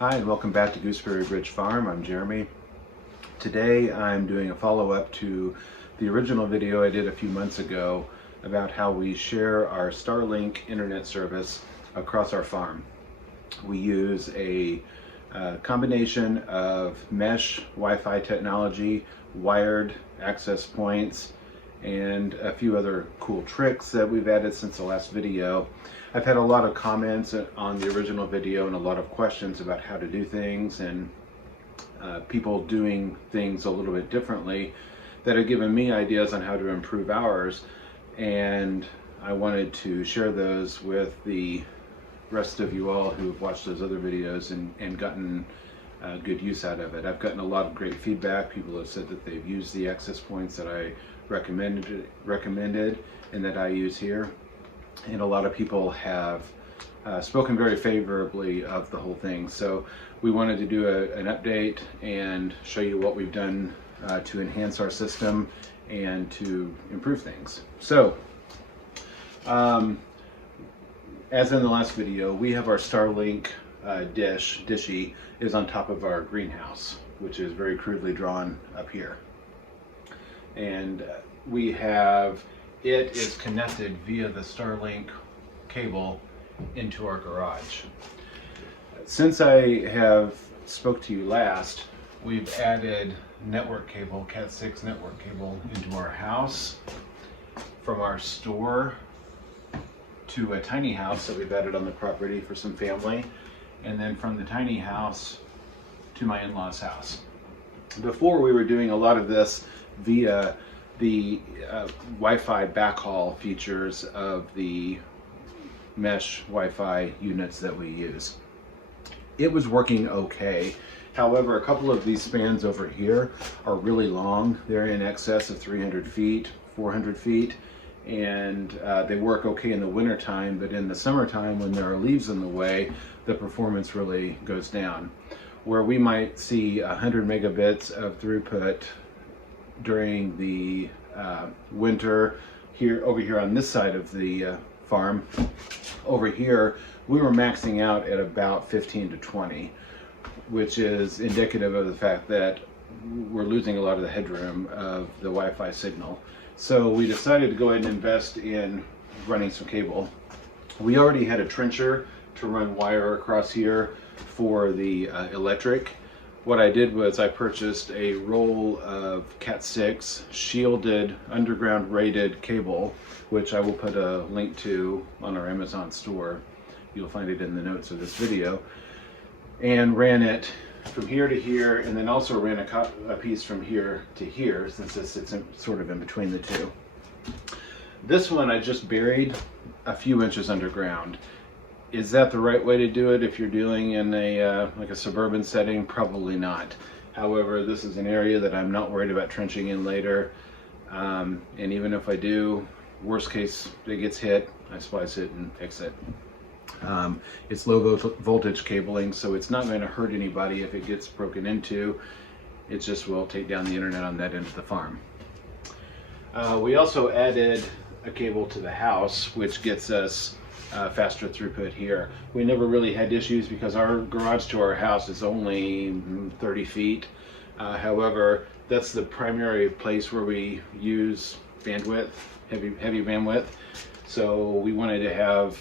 Hi and welcome back to Gooseberry Bridge Farm. I'm Jeremy. Today I'm doing a follow-up to the original video I did a few months ago about how we share our Starlink internet service across our farm. We use a combination of mesh Wi-Fi technology, wired access points, and a few other cool tricks that we've added since the last video. I've had a lot of comments on the original video and a lot of questions about how to do things and people doing things a little bit differently that have given me ideas on how to improve ours, and I wanted to share those with the rest of you all who've watched those other videos and gotten good use out of it. I've gotten a lot of great feedback. People have said that they've used the access points that I recommended and that I use here, and a lot of people have spoken very favorably of the whole thing. So we wanted to do an update and show you what we've done to enhance our system and to improve things. So as in the last video, we have our Starlink dishy is on top of our greenhouse, which is very crudely drawn up here. And it is connected via the Starlink cable into our garage. Since I have spoke to you last, we've added network cable, Cat 6 network cable into our house, from our store to a tiny house that we've added on the property for some family, and then from the tiny house to my in-laws' house. Before, we were doing a lot of this via the Wi-Fi backhaul features of the mesh Wi-Fi units that we use. It was working okay. However, a couple of these spans over here are really long. They're in excess of 300 feet, 400 feet, and they work okay in the winter time, but in the summertime when there are leaves in the way, the performance really goes down. Where we might see 100 megabits of throughput during the winter over here on this side of the farm, over here we were maxing out at about 15 to 20, which is indicative of the fact that we're losing a lot of the headroom of the Wi-Fi signal. So we decided to go ahead and invest in running some cable. We already had a trencher to run wire across here for the electric. What I did was I purchased a roll of Cat 6 shielded underground rated cable, which I will put a link to on our Amazon store. You'll find it in the notes of this video, and ran it from here to here, and then also ran a piece from here to here, since this sits sort of in between the two. This one I just buried a few inches underground. Is that the right way to do it if you're dealing in like a suburban setting? Probably not. However, this is an area that I'm not worried about trenching in later, and even if I do, worst case it gets hit, I splice it and fix it. It's low voltage cabling, so it's not going to hurt anybody if it gets broken into. It just will take down the internet on that end of the farm. We also added a cable to the house, which gets us faster throughput here. We never really had issues because our garage to our house is only 30 feet. However, that's the primary place where we use bandwidth, heavy bandwidth. So we wanted to have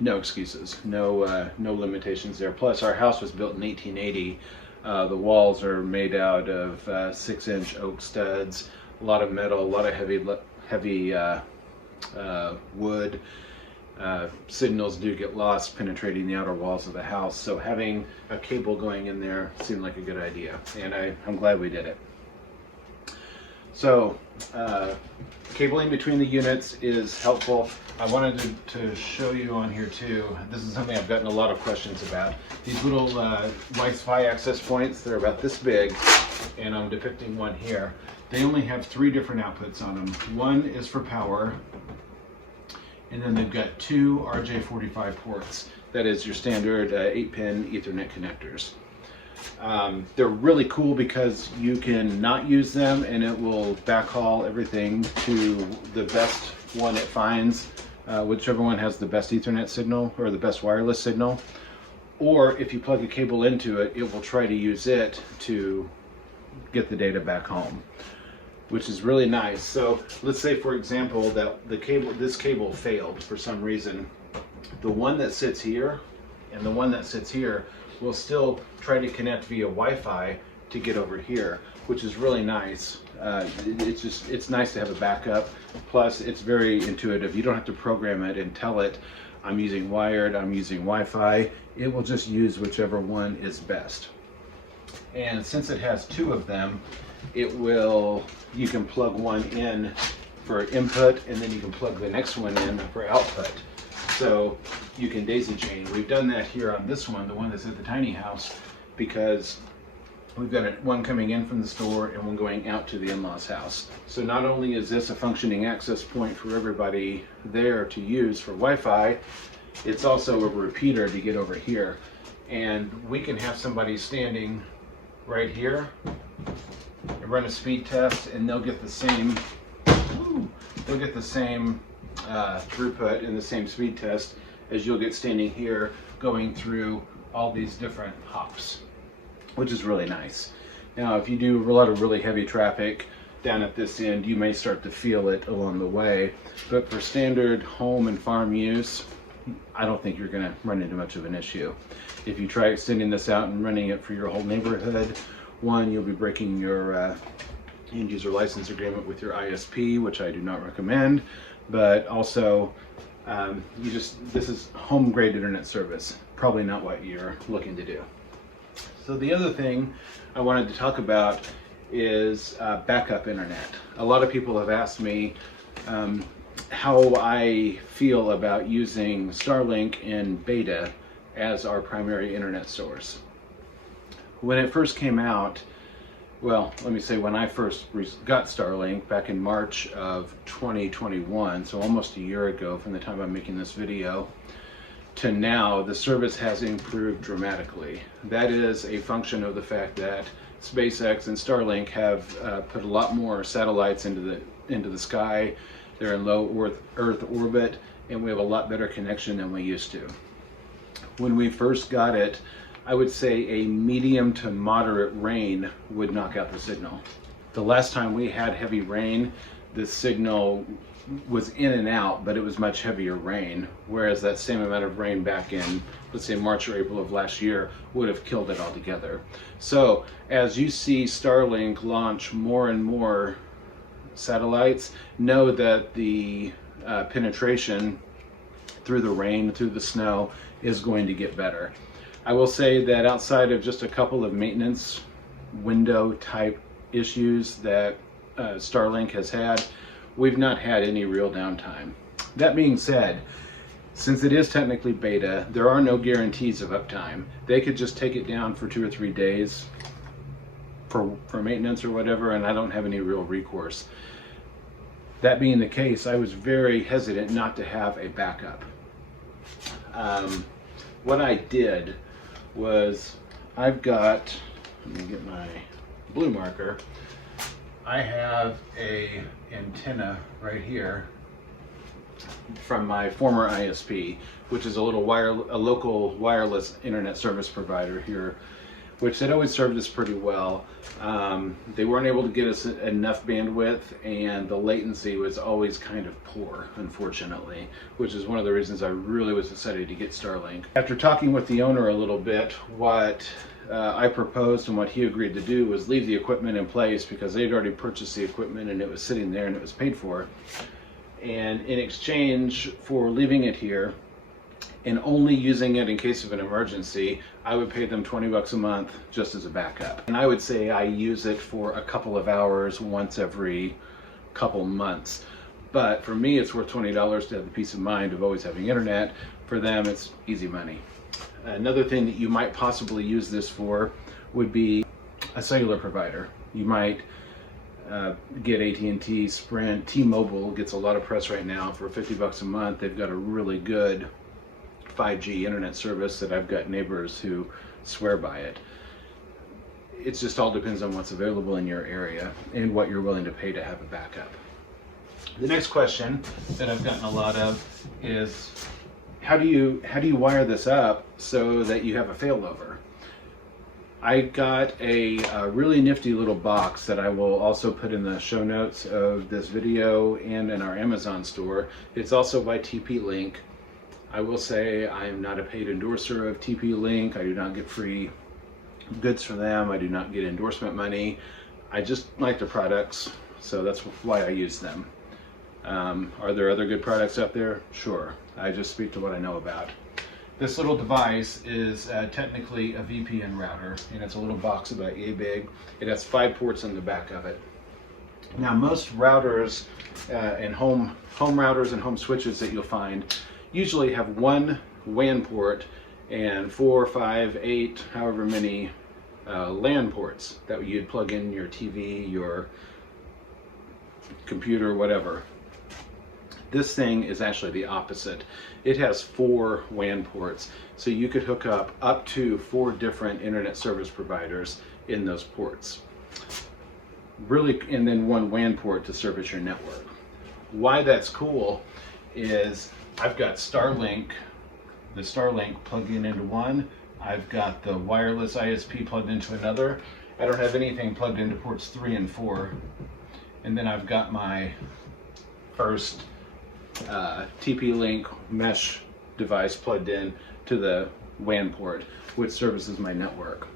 no excuses, no limitations there. Plus, our house was built in 1880. The walls are made out of 6-inch oak studs, a lot of metal, a lot of heavy wood. Signals do get lost penetrating the outer walls of the house, so having a cable going in there seemed like a good idea, and I'm glad we did it. So cabling between the units is helpful. I wanted to show you on here too. This is something I've gotten a lot of questions about. These little Wi-Fi access points, they're about this big, and I'm depicting one here. They only have 3 different outputs on them. One is for power, and then they've got 2 RJ45 ports. That is your standard 8-pin Ethernet connectors. They're really cool because you can not use them and it will backhaul everything to the best one it finds, whichever one has the best Ethernet signal or the best wireless signal. or if you plug a cable into it, it will try to use it to get the data back home, which is really nice. So let's say, for example, that this cable failed for some reason. The one that sits here and the one that sits here will still try to connect via Wi-Fi to get over here, which is really nice. It's nice to have a backup. Plus, it's very intuitive. You don't have to program it and tell it, I'm using wired, I'm using Wi-Fi. It will just use whichever one is best. And since it has two of them, you can plug one in for input, and then you can plug the next one in for output. So you can daisy chain. We've done that here on this one, the one that's at the tiny house, because we've got one coming in from the store and one going out to the in-laws house. So not only is this a functioning access point for everybody there to use for Wi-Fi, it's also a repeater to get over here. And we can have somebody standing right here and run a speed test, and they'll get the same throughput and the same speed test as you'll get standing here going through all these different hops, which is really nice. Now, if you do a lot of really heavy traffic down at this end, you may start to feel it along the way, but for standard home and farm use, I don't think you're going to run into much of an issue. If you try extending this out and running it for your whole neighborhood, one, you'll be breaking your end user license agreement with your ISP, which I do not recommend, but also this is home grade internet service, probably not what you're looking to do. So the other thing I wanted to talk about is backup internet. A lot of people have asked me how I feel about using Starlink in beta as our primary internet source. When it first came out, well, let me say when I first got Starlink back in March of 2021, so almost a year ago from the time I'm making this video, to now, the service has improved dramatically. That is a function of the fact that SpaceX and Starlink have put a lot more satellites into the sky. They're in low Earth orbit, and we have a lot better connection than we used to. When we first got it, I would say a medium to moderate rain would knock out the signal. The last time we had heavy rain, the signal was in and out, but it was much heavier rain, whereas that same amount of rain back in, let's say, March or April of last year would have killed it altogether. So as you see Starlink launch more and more satellites, know that the penetration through the rain, through the snow, is going to get better. I will say that outside of just a couple of maintenance window type issues that Starlink has had, we've not had any real downtime. That being said, since it is technically beta, there are no guarantees of uptime. They could just take it down for 2 or 3 days for maintenance or whatever, and I don't have any real recourse. That being the case, I was very hesitant not to have a backup. What I did was, let me get my blue marker. I have a antenna right here from my former ISP, which is a local wireless internet service provider here, which had always served us pretty well. They weren't able to get us enough bandwidth, and the latency was always kind of poor, unfortunately, which is one of the reasons I really was excited to get Starlink. After talking with the owner a little bit, what I proposed and what he agreed to do was leave the equipment in place, because they'd already purchased the equipment and it was sitting there and it was paid for. And in exchange for leaving it here and only using it in case of an emergency, I would pay them $20 a month just as a backup. And I would say I use it for a couple of hours once every couple months. But for me, it's worth $20 to have the peace of mind of always having internet. For them, it's easy money. Another thing that you might possibly use this for would be a cellular provider. You might get AT&T, Sprint, T-Mobile gets a lot of press right now. For $50 a month, they've got a really good 5G internet service that I've got neighbors who swear by it. It just all depends on what's available in your area and what you're willing to pay to have a backup. The next question that I've gotten a lot of is, how do you wire this up so that you have a failover? I got a really nifty little box that I will also put in the show notes of this video and in our Amazon store. It's also by TP-Link. I will say I am not a paid endorser of TP-Link. I do not get free goods from them. I do not get endorsement money. I just like their products, so that's why I use them. Are there other good products out there? Sure. I just speak to what I know about. This little device is technically a VPN router, and it's a little box about yay big. It has 5 ports on the back of it. Now, most routers and home routers and home switches that you'll find usually have one WAN port and 4, 5, 8, however many LAN ports that you'd plug in your TV, your computer, whatever. This thing is actually the opposite. It has 4 WAN ports, so you could hook up to 4 different internet service providers in those ports. Really, and then 1 WAN port to service your network. Why that's cool is I've got Starlink, the Starlink plugged in into one. I've got the wireless ISP plugged into another. I don't have anything plugged into ports 3 and 4. And then I've got my first TP-Link mesh device plugged in to the WAN port, which services my network.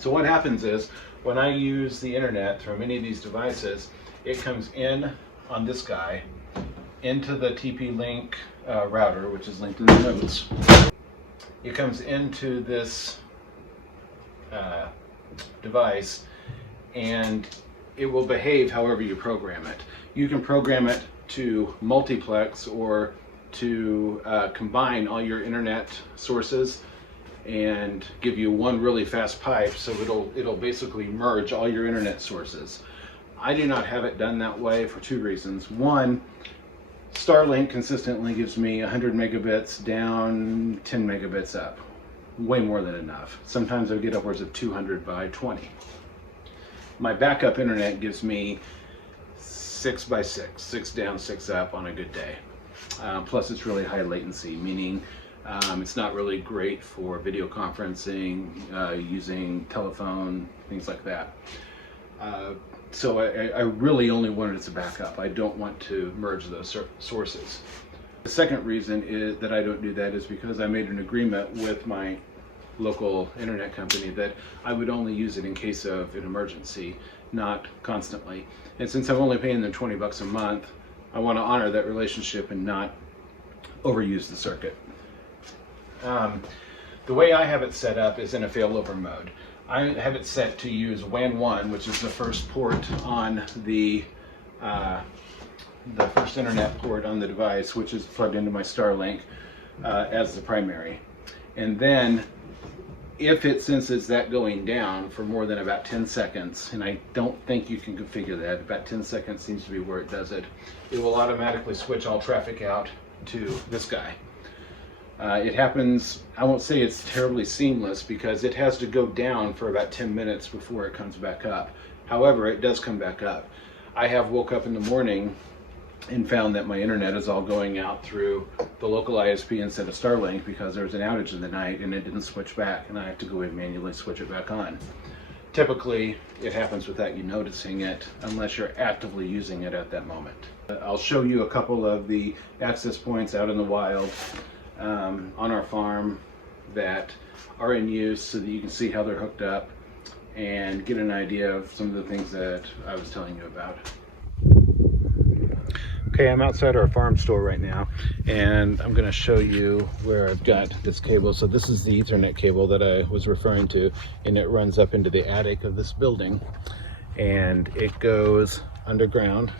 So what happens is when I use the internet through many of these devices, it comes in on this guy into the TP-Link router, which is linked in the notes. It comes into this device, and it will behave however you program it. You can program it to multiplex or to combine all your internet sources and give you one really fast pipe, so it'll basically merge all your internet sources. I do not have it done that way for 2 reasons. One, Starlink consistently gives me 100 megabits down, 10 megabits up. Way more than enough. Sometimes I get upwards of 200 by 20. My backup internet gives me 6 by 6, 6 down, 6 up on a good day. Plus it's really high latency, meaning it's not really great for video conferencing, using telephone, things like that. So I really only want it as a backup. I don't want to merge those sources. The second reason is that I don't do that is because I made an agreement with my local internet company that I would only use it in case of an emergency, not constantly. And since I'm only paying them $20 a month, I want to honor that relationship and not overuse the circuit. The way I have it set up is in a failover mode. I have it set to use WAN 1, which is the first port on the first internet port on the device, which is plugged into my Starlink as the primary. And then if it senses that going down for more than about 10 seconds, and I don't think you can configure that, about 10 seconds seems to be where it does it, it will automatically switch all traffic out to this guy. It happens, I won't say it's terribly seamless because it has to go down for about 10 minutes before it comes back up. However, it does come back up. I have woke up in the morning and found that my internet is all going out through the local ISP instead of Starlink because there was an outage in the night and it didn't switch back, and I have to go in and manually switch it back on. Typically, it happens without you noticing it unless you're actively using it at that moment. I'll show you a couple of the access points out in the wild on our farm that are in use so that you can see how they're hooked up and get an idea of some of the things that I was telling you about. Okay, I'm outside our farm store right now, and I'm going to show you where I've got this cable. So this is the Ethernet cable that I was referring to, and it runs up into the attic of this building, and it goes underground.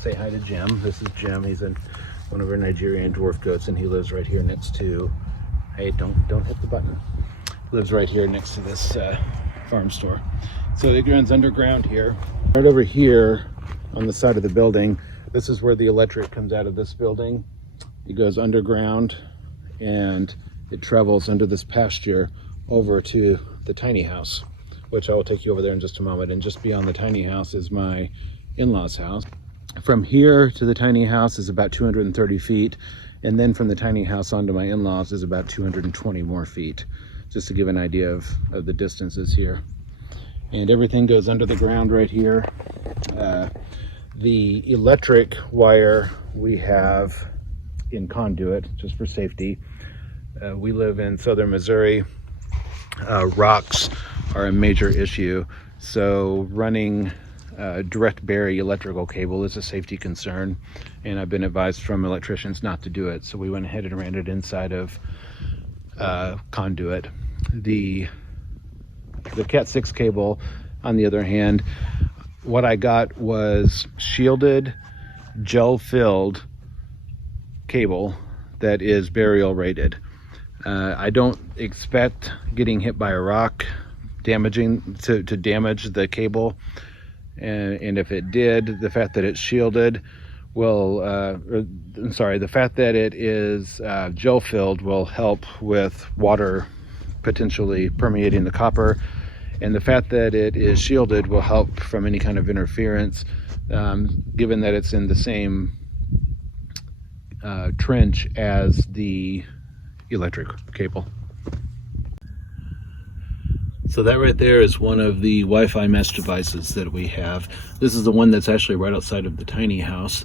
Say hi to Jim. This is Jim. He's one of our Nigerian dwarf goats, and he lives right here next to, hey, don't hit the button. Lives right here next to this farm store. So it runs underground here. Right over here on the side of the building, this is where the electric comes out of this building. It goes underground and it travels under this pasture over to the tiny house, which I will take you over there in just a moment. And just beyond the tiny house is my in-laws house. From here to the tiny house is about 230 feet, And then from the tiny house onto my in-laws is about 220 more feet, just to give an idea of the distances here. And everything goes under the ground right here. The electric wire we have in conduit, just for safety. We live in southern Missouri. Rocks are a major issue, so running direct bury electrical cable is a safety concern, and I've been advised from electricians not to do it, so we went ahead and ran it inside of conduit. The Cat 6 cable, on the other hand, what I got was shielded, gel-filled cable that is burial rated. I don't expect getting hit by a rock to damage the cable, and if it did, the fact that it's shielded will, the fact that it is gel filled will help with water potentially permeating the copper, and the fact that it is shielded will help from any kind of interference, given that it's in the same trench as the electric cable. So that right there is one of the Wi-Fi mesh devices that we have. This is the one that's actually right outside of the tiny house.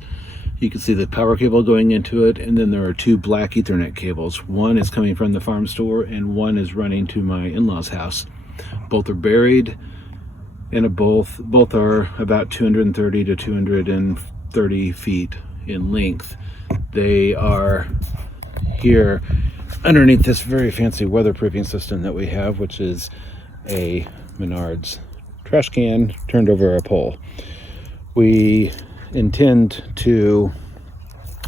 You can see the power cable going into it, and then there are two black Ethernet cables. One is coming from the farm store and one is running to my in-laws house. Both are buried, and both are about 230 to 230 feet in length. They are here underneath this very fancy weatherproofing system that we have, which is a Menards trash can turned over a pole. We intend to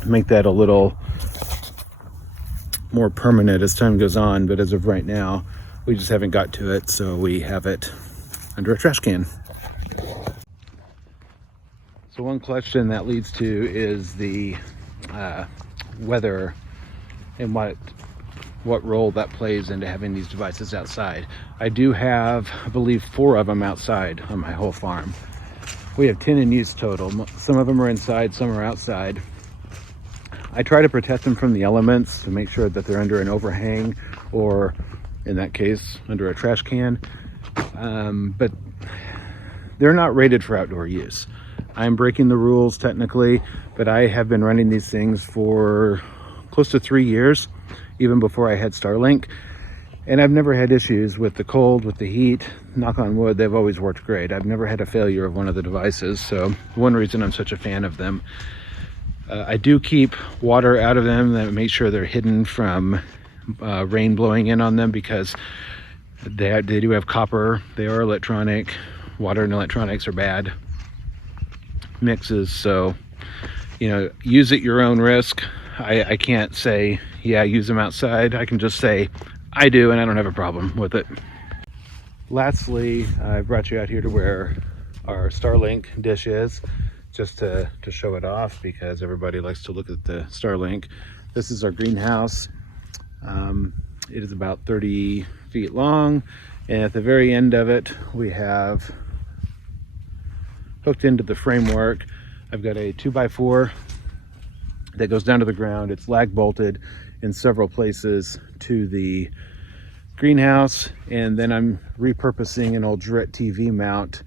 make that a little more permanent as time goes on, but as of right now, we just haven't got to it, so we have it under a trash can. So one question that leads to is the weather and what role that plays into having these devices outside. I do have, I believe, 4 of them outside on my whole farm. We have 10 in use total. Some of them are inside, some are outside. I try to protect them from the elements to make sure that they're under an overhang, or in that case, under a trash can. But they're not rated for outdoor use. I'm breaking the rules technically, but I have been running these things for close to 3 years, even before I had Starlink, and I've never had issues with the cold, with the heat. Knock on wood, they've always worked great. I've never had a failure of one of the devices, so one reason I'm such a fan of them. I do keep water out of them, that make sure they're hidden from rain blowing in on them, because they do have copper, they are electronic. Water and electronics are bad mixes, so use at your own risk. I can't say, yeah, use them outside. I can just say, I do, and I don't have a problem with it. Lastly, I brought you out here to where our Starlink dish is, just to show it off, because everybody likes to look at the Starlink. This is our greenhouse. It is about 30 feet long, and at the very end of it, we have hooked into the framework. I've got a 2x4 that goes down to the ground. It's lag bolted in several places to the greenhouse, and then I'm repurposing an old Direct TV mount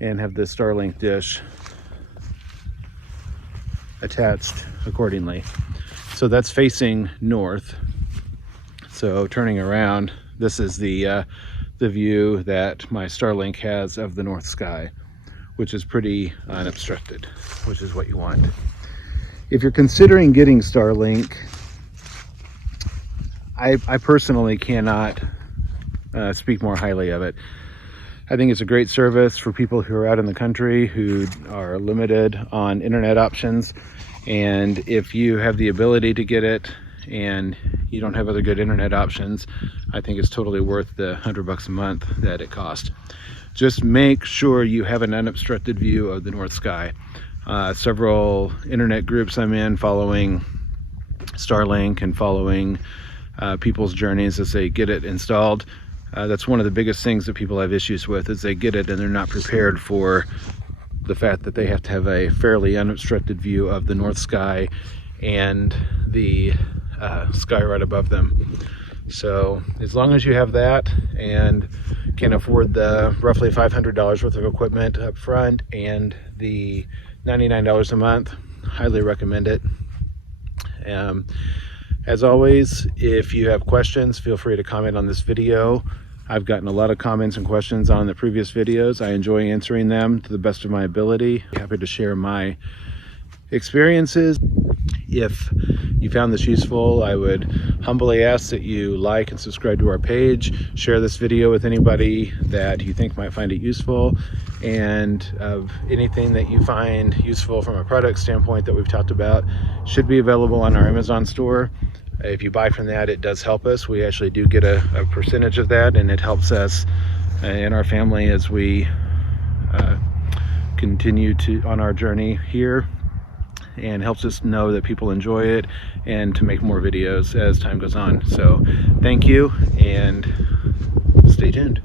and have the Starlink dish attached accordingly. So that's facing north. So turning around, this is the view that my Starlink has of the north sky, which is pretty unobstructed, which is what you want. If you're considering getting Starlink, I personally cannot speak more highly of it. I think it's a great service for people who are out in the country who are limited on internet options. And if you have the ability to get it and you don't have other good internet options, I think it's totally worth the $100 a month that it costs. Just make sure you have an unobstructed view of the north sky. Several internet groups I'm in following Starlink and following people's journeys as they get it installed. That's one of the biggest things that people have issues with, is they get it and they're not prepared for the fact that they have to have a fairly unobstructed view of the north sky and the sky right above them. So as long as you have that and can afford the roughly $500 worth of equipment up front and the $99 a month, highly recommend it. As always, if you have questions, feel free to comment on this video. I've gotten a lot of comments and questions on the previous videos. I enjoy answering them to the best of my ability. Happy to share my experiences. If you found this useful, I would humbly ask that you like and subscribe to our page, share this video with anybody that you think might find it useful, and anything that you find useful from a product standpoint that we've talked about should be available on our Amazon store. If you buy from that, it does help us. We actually do get a percentage of that, and it helps us and our family as we continue on our journey here, and helps us know that people enjoy it and to make more videos as time goes on. So thank you, and stay tuned.